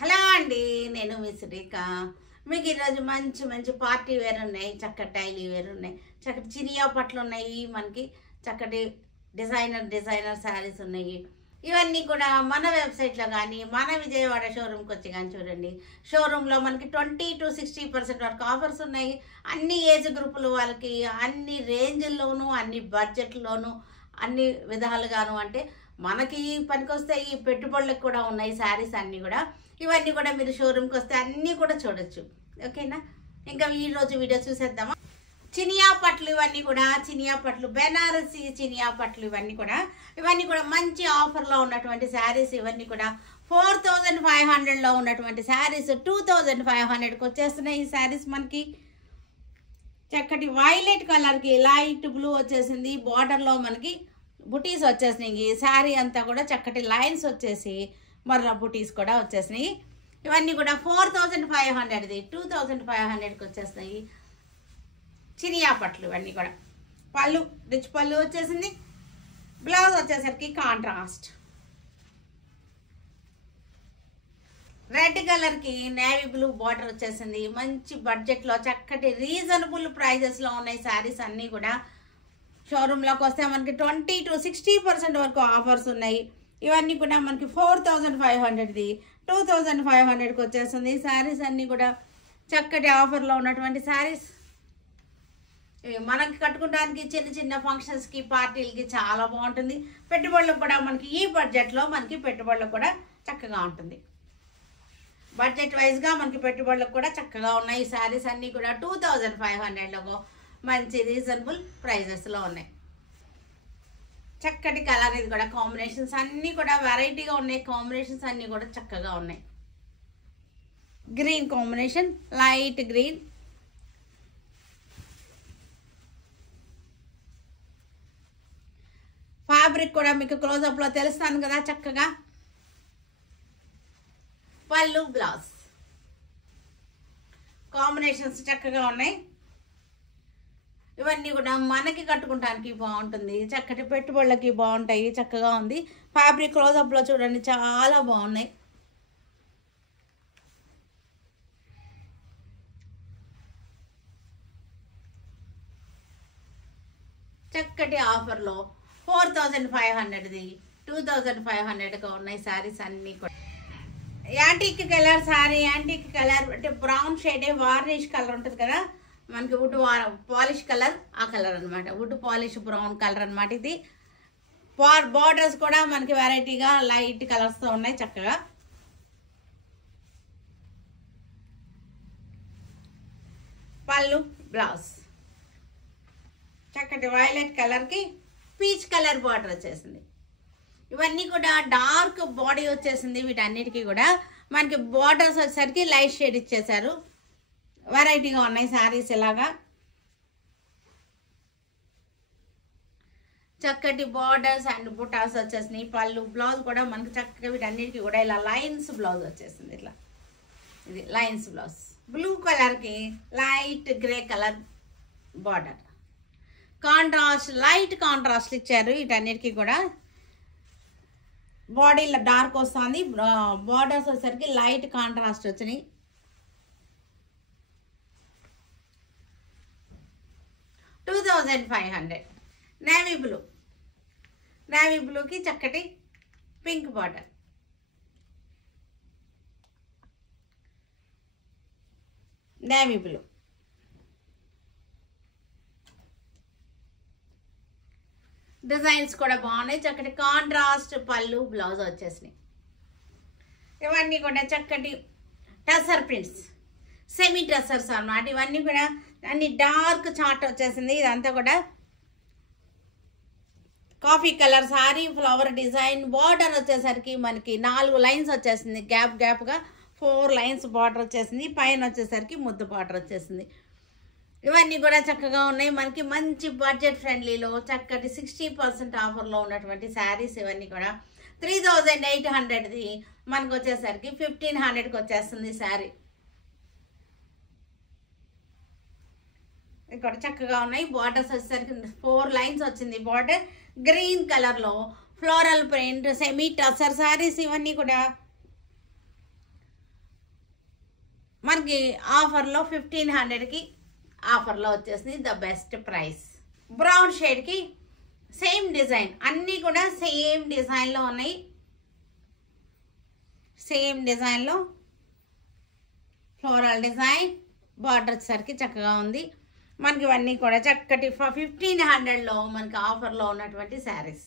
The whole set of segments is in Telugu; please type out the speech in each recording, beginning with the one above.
హలో అండి, నేను మీ శ్రీక. మీకు ఈరోజు మంచి మంచి పార్టీ వేర్ ఉన్నాయి, చక్కటి డైలీ వేర్ ఉన్నాయి, చక్కటి చినియా పట్లు ఉన్నాయి, మనకి చక్కటి డిజైనర్ శారీస్ ఉన్నాయి. ఇవన్నీ కూడా మన వెబ్సైట్లో కానీ మన విజయవాడ షోరూమ్కి వచ్చి కానీ చూడండి. షోరూంలో మనకి 20 to 60% వరకు ఆఫర్స్ ఉన్నాయి. అన్ని ఏజ్ గ్రూపులు వాళ్ళకి, అన్ని రేంజ్ల్లోనూ, అన్ని బడ్జెట్లోనూ, అన్ని విధాలుగాను. అంటే మనకి పనికొస్తే ఈ పెట్టుబడులకు కూడా ఉన్నాయి శారీస్ అన్నీ కూడా. ఇవన్నీ కూడా మీరు షోరూమ్కి వస్తే అన్నీ కూడా చూడొచ్చు. ఓకేనా? ఇంకా ఈరోజు వీడియో చూసేద్దామా. చినియా పట్లు, ఇవన్నీ కూడా చినియా పట్లు, బెనారసి చినియా పట్లు, ఇవన్నీ కూడా మంచి ఆఫర్లో ఉన్నటువంటి శారీస్. ఇవన్నీ కూడా 4500లో ఉన్నటువంటి శారీస్ 2500కి వచ్చేస్తున్నాయి. ఈ శారీస్ మనకి చక్కటి వైలెట్ కలర్కి లైట్ బ్లూ వచ్చేసింది. బార్డర్లో మనకి బుటీస్ వచ్చేసినాయి. శారీ అంతా కూడా చక్కటి లైన్స్ వచ్చేసి మరలా బుటీస్ కూడా వచ్చేసినాయి. ఇవన్నీ కూడా 4500ది 2500కి వచ్చేసినాయి చినియా పట్లు. ఇవన్నీ కూడా పళ్ళు, రిచ్ పళ్ళు వచ్చేసింది. బ్లౌజ్ వచ్చేసరికి కాంట్రాస్ట్ రెడ్ కలర్కి నేవీ బ్లూ బార్డర్ వచ్చేసింది. మంచి బడ్జెట్లో చక్కటి రీజనబుల్ ప్రైజెస్లో ఉన్నాయి శారీస్ అన్నీ కూడా. షోరూంలోకి వస్తే మనకి 20 to 60% వరకు ఆఫర్స్ ఉన్నాయి. ఇవన్నీ కూడా మనకి 4500ది 2500కి వచ్చేస్తుంది. శారీస్ అన్నీ కూడా చక్కటి ఆఫర్లో ఉన్నటువంటి శారీస్. మనకి కట్టుకోవడానికి చిన్న చిన్న ఫంక్షన్స్కి, పార్టీలకి చాలా బాగుంటుంది. పెట్టుబడులకు కూడా మనకి ఈ బడ్జెట్లో మనకి పెట్టుబడులకు కూడా చక్కగా ఉంటుంది. బడ్జెట్ వైజ్గా మనకి పెట్టుబడులకు కూడా చక్కగా ఉన్నాయి. ఈ శారీస్ అన్నీ కూడా 2500లో మంచి రీజనబుల్ ప్రైజెస్లో ఉన్నాయి. చక్కటి కలర్, ఇది కూడా కాంబినేషన్స్ అన్నీ కూడా వెరైటీగా ఉన్నాయి. కాంబినేషన్స్ అన్నీ కూడా చక్కగా ఉన్నాయి. Green combination, light green, fabric కూడా మీకు క్లోజప్లో తెలుస్తాను కదా చక్కగా. పళ్ళు, బ్లౌజ్ కాంబినేషన్స్ చక్కగా ఉన్నాయి. ఇవన్నీ కూడా మనకి కట్టుకోవడానికి బాగుంటుంది. చక్కటి పెట్టుబడులకి బాగుంటాయి. చక్కగా ఉంది. ఫ్యాబ్రిక్ క్లోజప్లో చూడండి, చాలా బాగున్నాయి. చక్కటి ఆఫర్లో 4500ది 2500గా ఉన్నాయి శారీస్ అన్నీ కూడా. Antique colour sari, antique colour అంటే బ్రౌన్ షేడ్, వార్నిష్ కలర్ ఉంటుంది కదా మనకి, వుడ్ పాలిష్ కలర్, ఆ కలర్ అనమాట. వుడ్ పాలిష్ బ్రౌన్ కలర్ అనమాట ఇది. బార్డర్స్ కూడా మనకి వెరైటీగా లైట్ కలర్స్తో ఉన్నాయి చక్కగా. పళ్ళు, బ్లౌజ్ చక్కటి వైలెట్ కలర్కి పీచ్ కలర్ బార్డర్ వచ్చేసింది. ఇవన్నీ కూడా డార్క్ బాడీ వచ్చేసింది. వీటన్నిటికీ కూడా మనకి బార్డర్స్ వచ్చేసరికి లైట్ షేడ్ ఇచ్చేసారు. వెరైటీగా ఉన్నాయి శారీస్. ఇలాగా చక్కటి బార్డర్స్ అండ్ బుటాస్ వచ్చేసినాయి. పళ్ళు, బ్లౌజ్ కూడా మనకి చక్కగా వీటన్నిటికీ కూడా ఇలా లైన్స్ బ్లౌజ్ వచ్చేసింది. ఇట్లా ఇది లైన్స్ బ్లౌజ్. బ్లూ కలర్కి light grey colour border, contrast light contrast ఇచ్చారు. వీటన్నిటికీ కూడా బాడీలో డార్క్ వస్తుంది. బార్డర్స్ వచ్చేసరికి లైట్ కాంట్రాస్ట్ వచ్చినాయి. $2500. నేవీ బ్లూకి చక్కటి pink border, navy blue. Designs కూడా బాగున్నాయి. చక్కటి కాంట్రాస్ట్ పళ్ళు, బ్లౌజ్ వచ్చేసినాయి. ఇవన్నీ కూడా చక్కటి టసర్ ప్రింట్స్, సెమీ టసర్స్ అన్నమాట. ఇవన్నీ కూడా అన్ని డార్క్ చార్ట్ వచ్చేసింది. ఇదంతా కూడా coffee colour sorry, flower design. Border వచ్చేసరికి మనకి 4 లైన్స్ వచ్చేసింది. గ్యాప్గా 4 లైన్స్ బార్డర్ వచ్చేసింది. పైన వచ్చేసరికి ముద్దు బార్డర్ వచ్చేసింది. ఇవన్నీ కూడా చక్కగా ఉన్నాయి. మనకి మంచి బడ్జెట్ ఫ్రెండ్లీలో చక్కటి 60% ఆఫర్లో ఉన్నటువంటి శారీస్. ఇవన్నీ కూడా 3800ది మనకు వచ్చేసరికి 1500కి వచ్చేస్తుంది శారీ. ఇక్కడ చక్కగా ఉన్నాయి. బార్డర్స్ వచ్చేసరికి 4 లైన్స్ వచ్చింది. బార్డర్ గ్రీన్ కలర్లో floral print, semi tussar saris. ఇవన్నీ కూడా మనకి ఆఫర్లో 1500కి ఆఫర్లో వచ్చేసింది. The best price. బ్రౌన్ షేడ్కి సేమ్ డిజైన్, అన్నీ కూడా సేమ్ డిజైన్లో ఉన్నాయి. సేమ్ డిజైన్లో ఫ్లోరల్ డిజైన్, బార్డర్ వచ్చేసరికి చక్కగా ఉంది. మనకి ఇవన్నీ కూడా చక్కటి 1500లో మనకి ఆఫర్లో ఉన్నటువంటి శారీస్.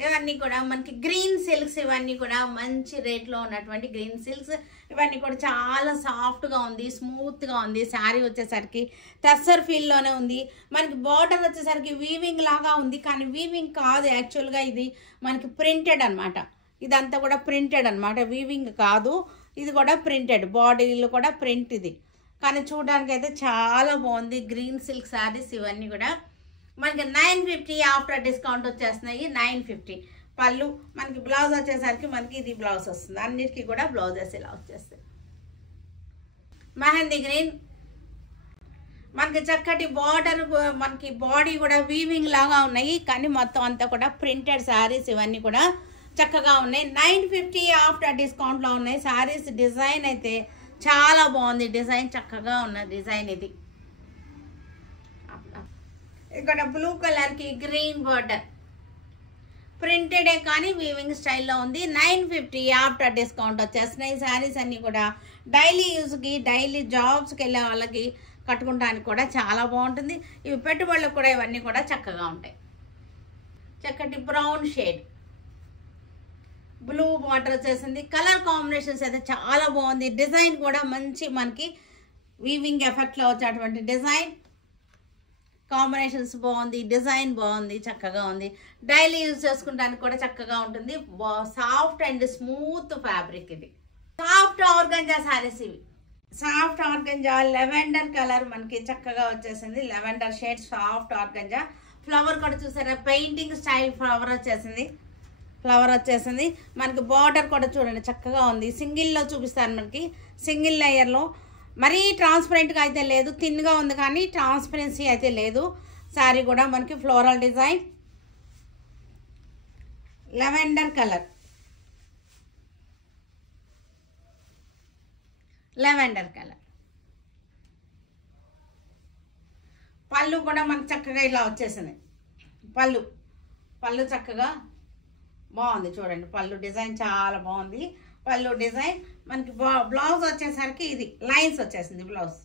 ఇవన్నీ కూడా మనకి గ్రీన్ సిల్క్స్, ఇవన్నీ కూడా మంచి రేట్లో ఉన్నటువంటి గ్రీన్ సిల్క్స్. ఇవన్నీ కూడా చాలా సాఫ్ట్గా ఉంది, స్మూత్గా ఉంది. శారీ వచ్చేసరికి టస్సర్ ఫీల్లోనే ఉంది. మనకి బార్డర్ వచ్చేసరికి వీవింగ్ లాగా ఉంది, కానీ వీవింగ్ కాదు యాక్చువల్గా. ఇది మనకి ప్రింటెడ్ అనమాట. ఇదంతా కూడా ప్రింటెడ్ అనమాట, వీవింగ్ కాదు. ఇది కూడా ప్రింటెడ్, బాడీలో కూడా ప్రింట్ ఇది. కానీ చూడడానికి అయితే చాలా బాగుంది. గ్రీన్ సిల్క్ శారీస్ ఇవన్నీ కూడా మనకి 950 ఆఫ్టర్ డిస్కౌంట్ వచ్చేస్తున్నాయి. 950 పళ్ళు. మనకి బ్లౌజ్ వచ్చేసరికి మనకి ఇది బ్లౌజ్ వస్తుంది. అన్నిటికీ కూడా బ్లౌజెస్ ఇలా వచ్చేస్తాయి. మెహందీ గ్రీన్, మనకి చక్కటి బార్డర్, మనకి బాడీ కూడా వీవింగ్ లాగా ఉన్నాయి, కానీ మొత్తం అంతా కూడా ప్రింటెడ్ శారీస్ ఇవన్నీ కూడా చక్కగా ఉన్నాయి. 950 ఆఫ్టర్ డిస్కౌంట్లో ఉన్నాయి శారీస్. డిజైన్ అయితే చాలా బాగుంది, డిజైన్ చక్కగా ఉన్న డిజైన్ ఇది. ఇక్కడ బ్లూ కలర్కి గ్రీన్ బార్డర్, ప్రింటెడే కానీ వీవింగ్ స్టైల్లో ఉంది. 950 ఆఫ్టర్ డిస్కౌంట్ వచ్చేస్తున్నాయి. శారీస్ అన్నీ కూడా డైలీ యూజ్కి, డైలీ జాబ్స్కి వెళ్ళే వాళ్ళకి కట్టుకుంటానికి కూడా చాలా బాగుంటుంది. ఇవి పెట్టుబడులకు కూడా ఇవన్నీ కూడా చక్కగా ఉంటాయి. చక్కటి బ్రౌన్ షేడ్, బ్లూ బార్డర్ వచ్చేసింది. కలర్ కాంబినేషన్స్ అయితే చాలా బాగుంది. డిజైన్ కూడా మంచి మనకి వీవింగ్ ఎఫెక్ట్లో వచ్చేటువంటి డిజైన్ కాంబినేషన్స్ బాగుంది. డిజైన్ బాగుంది, చక్కగా ఉంది. డైలీ యూజ్ చేసుకుంటానికి కూడా చక్కగా ఉంటుంది. సాఫ్ట్ అండ్ స్మూత్ ఫ్యాబ్రిక్ ఇది. సాఫ్ట్ ఆర్గంజా శారీస్ ఇవి. సాఫ్ట్ ఆర్గంజా లెవెండర్ కలర్ మనకి చక్కగా వచ్చేసింది. Lavender shade soft organza. Flower కూడా చూసారా, పెయింటింగ్ స్టైల్ ఫ్లవర్ వచ్చేసింది. మనకి బార్డర్ కూడా చూడండి చక్కగా ఉంది. సింగిల్లో చూపిస్తాను, మనకి సింగిల్ లేయర్లో. మరీ ట్రాన్స్పరెంట్గా అయితే లేదు, థిన్గా ఉంది కానీ ట్రాన్స్పరెన్సీ అయితే లేదు. శారీ కూడా మనకి ఫ్లోరల్ డిజైన్, లెవెండర్ కలర్, పళ్ళు కూడా మనకి చక్కగా ఇలా వచ్చేసింది. పళ్ళు చక్కగా బాగుంది చూడండి. పళ్ళు డిజైన్ చాలా బాగుంది. పళ్ళు డిజైన్ మనకి బ్లౌజ్ వచ్చేసరికి ఇది లైన్స్ వచ్చేసింది. బ్లౌజ్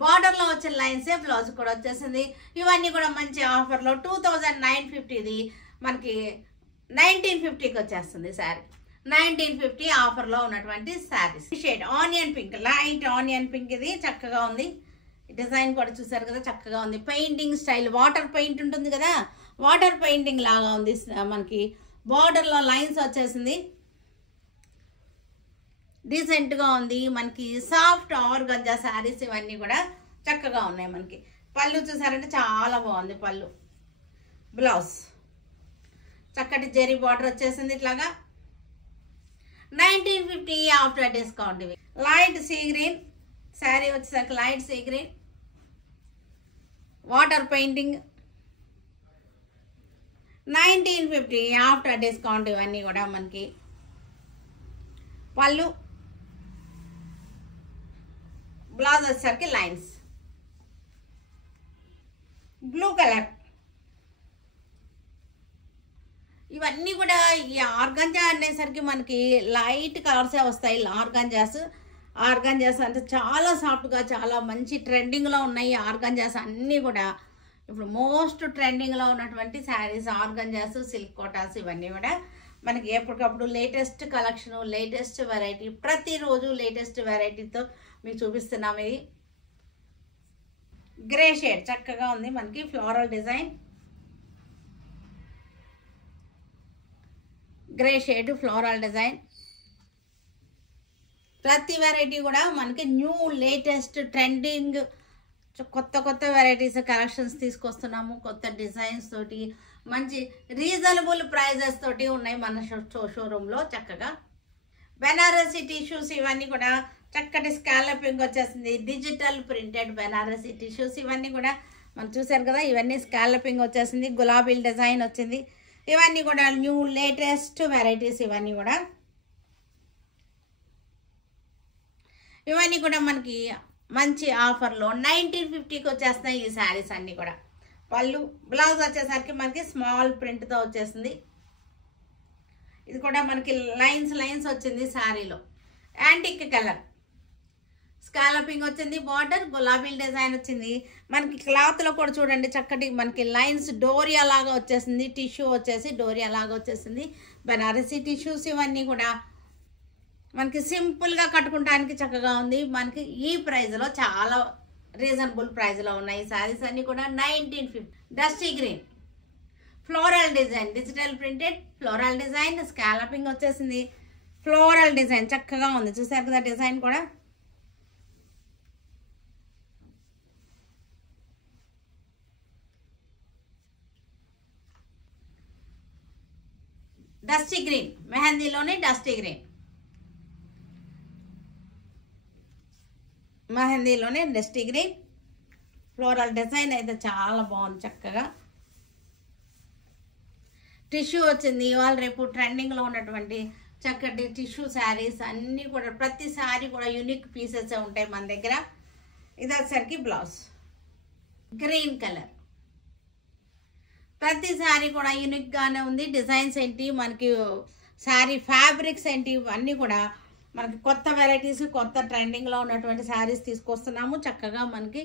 బార్డర్లో వచ్చిన లైన్సే బ్లౌజ్ కూడా వచ్చేసింది. ఇవన్నీ కూడా మంచి ఆఫర్లో 2950 మనకి 1950కి వచ్చేస్తుంది శారీ. 1950 ఆఫర్లో ఉన్నటువంటి saris. Shade onion pink, light onion pink, ఇది చక్కగా ఉంది. డిజైన్ కూడా చూసారు కదా, చక్కగా ఉంది. పెయింటింగ్ స్టైల్, వాటర్ పెయింట్ ఉంటుంది కదా, వాటర్ పెయింటింగ్ లాగా ఉంది. మనకి బార్డర్లో లైన్స్ వచ్చేసింది. డీసెంట్గా ఉంది. మనకి సాఫ్ట్ ఆర్గంజా శారీస్ ఇవన్నీ కూడా చక్కగా ఉన్నాయి. మనకి పళ్ళు చూసారంటే చాలా బాగుంది. పళ్ళు, బ్లౌజ్ చక్కటి జెరీ బార్డర్ వచ్చేసింది ఇట్లాగా. 1950 ఆఫ్టర్ డిస్కౌంట్. ఇవి లైట్ సీ గ్రీన్ శారీ వచ్చేసరికి light sea green, water painting. 1950 after discount. ఇవన్నీ కూడా మనకి పళ్ళు, బ్లౌజ్ వచ్చేసరికి లైన్స్. బ్లూ కలర్, ఇవన్నీ కూడా ఈ ఆర్గంజా అనేసరికి మనకి లైట్ కలర్సే వస్తాయి. ఆర్గంజాస్ అంటే చాలా సాఫ్ట్గా, చాలా మంచి ట్రెండింగ్లో ఉన్నాయి. ఆర్గంజాస్ అన్నీ కూడా ఇప్పుడు మోస్ట్ ట్రెండింగ్లో ఉన్నటువంటి శారీస్ ఆర్గంజాస్, సిల్క్ కోటాస్ ఇవన్నీ కూడా మనకి ఎప్పటికప్పుడు లేటెస్ట్ కలెక్షన్, లేటెస్ట్ వెరైటీ, ప్రతిరోజు లేటెస్ట్ వెరైటీతో మీకు చూపిస్తున్నాము. ఇది గ్రే షేడ్ చక్కగా ఉంది. మనకి floral design, grey shade floral design. ప్రతి వెరైటీ కూడా మనకి న్యూ లేటెస్ట్ ట్రెండింగ్ కొత్త వెరైటీస్ కలెక్షన్స్ తీసుకొస్తున్నాము. కొత్త డిజైన్స్ తోటి, మంచి రీజనబుల్ ప్రైజెస్ తోటి ఉన్నాయి మన షోరూంలో. చక్కగా బెనారసీ టిష్యూస్ ఇవన్నీ కూడా చక్కటి స్కాలపింగ్ వచ్చేసింది. డిజిటల్ ప్రింటెడ్ బెనారసీ టిష్యూస్ ఇవన్నీ కూడా మనం చూసారు కదా. ఇవన్నీ స్కాలపింగ్ వచ్చేసింది. గులాబీల డిజైన్ వచ్చింది. ఇవన్నీ కూడా న్యూ లేటెస్ట్ వెరైటీస్. ఇవన్నీ కూడా మనకి మంచి ఆఫర్లో 1950కి వచ్చేస్తున్నాయి ఈ శారీస్ అన్నీ కూడా. పళ్ళు బ్లౌజ్ వచ్చేసరికి మనకి స్మాల్ ప్రింట్తో వచ్చేసింది. ఇది కూడా మనకి లైన్స్ వచ్చింది శారీలో. యాంటిక్ కలర్ స్కాలపింగ్ వచ్చింది, బార్డర్ గులాబీ డిజైన్ వచ్చింది. మనకి క్లాత్లో కూడా చూడండి చక్కటి మనకి లైన్స్ డోరియా లాగా వచ్చేసింది. టిష్యూ వచ్చేసి డోరియా లాగా వచ్చేసింది. బనారసి టిష్యూస్ ఇవన్నీ కూడా మనకి సింపుల్గా కట్టుకోవడానికి చక్కగా ఉంది. మనకి ఈ ప్రైస్లో చాలా రీజనబుల్ ప్రైస్లో ఉన్నాయి శారీస్ అన్నీ కూడా. 1950 dusty green floral design, digital printed floral design, scalloping వచ్చేసింది. ఫ్లోరల్ డిజైన్ చక్కగా ఉంది, చూసారు కదా డిజైన్ కూడా. డస్టీ గ్రీన్, మెహందీలోనే డస్టీ గ్రీన్, మెహందీలోనే డస్టీ గ్రీన్ ఫ్లోరల్ డిజైన్ అయితే చాలా బాగుంది చక్కగా. టిష్యూ వచ్చింది. ఇవాళ రేపు ట్రెండింగ్లో ఉన్నటువంటి చక్కటి టిష్యూ శారీస్ అన్నీ కూడా ప్రతి శారీ కూడా యూనిక్ పీసెస్ ఉంటాయి మన దగ్గర. ఇది వచ్చేసరికి బ్లౌజ్ గ్రీన్ కలర్. ప్రతి శారీ కూడా యూనిక్గానే ఉంది. డిజైన్స్ ఏంటి, మనకి శారీ ఫ్యాబ్రిక్స్ ఏంటి, అన్నీ కూడా మనకి కొత్త వెరైటీస్, కొత్త ట్రెండింగ్లో ఉన్నటువంటి శారీస్ తీసుకొస్తున్నాము చక్కగా. మనకి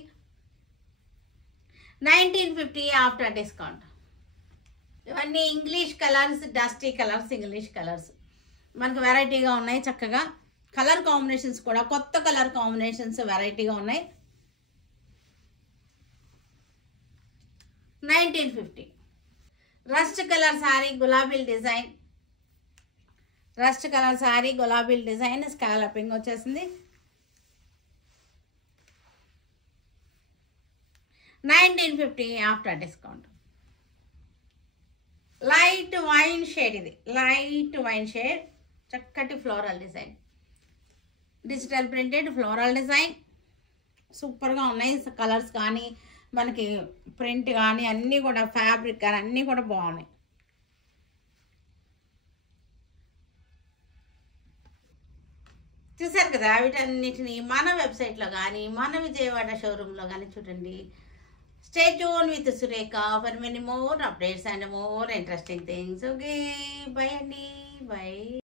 1950 ఆఫ్టర్ డిస్కౌంట్. ఇవన్నీ English colours, dusty colours, English colours మనకు వెరైటీగా ఉన్నాయి చక్కగా. కలర్ కాంబినేషన్స్ కూడా కొత్త కలర్ కాంబినేషన్స్ వెరైటీగా ఉన్నాయి. 1950 రస్ట్ కలర్ శారీ, గులాబీల్ డిజైన్, రస్ట్ కలర్ శారీ గులాబీల్ డిజైన్, స్కాలపింగ్ వచ్చేసింది. 1950 after discount. Light wine shade, ఇది లైట్ వైన్ షేడ్, చక్కటి floral design, digital printed floral design. సూపర్గా ఉన్నాయి కలర్స్ కానీ మనకి ప్రింట్ కానీ అన్నీ కూడా, ఫ్యాబ్రిక్ కానీ అన్నీ కూడా బాగున్నాయి. చూసారు కదా, వీటన్నిటిని మన వెబ్సైట్లో కానీ మన విజయవాడ షోరూంలో కానీ చూడండి. Stay tuned with Sureka for many more updates and more interesting things. Okay, bye Andy, bye.